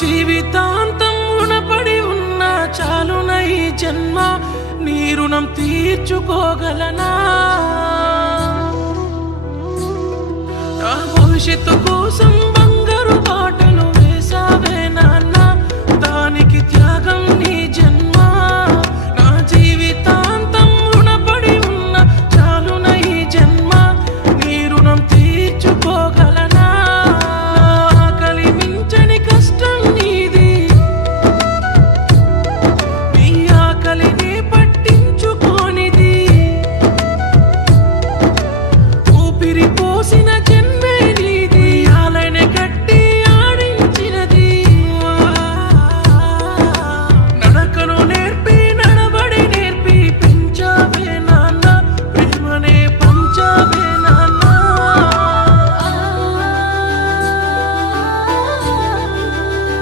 జీవితాంతం రుణపడి ఉన్న చాలున ఈ జన్మ నీ రుణం తీర్చుకోగలనా నా భవిష్యత్తుకు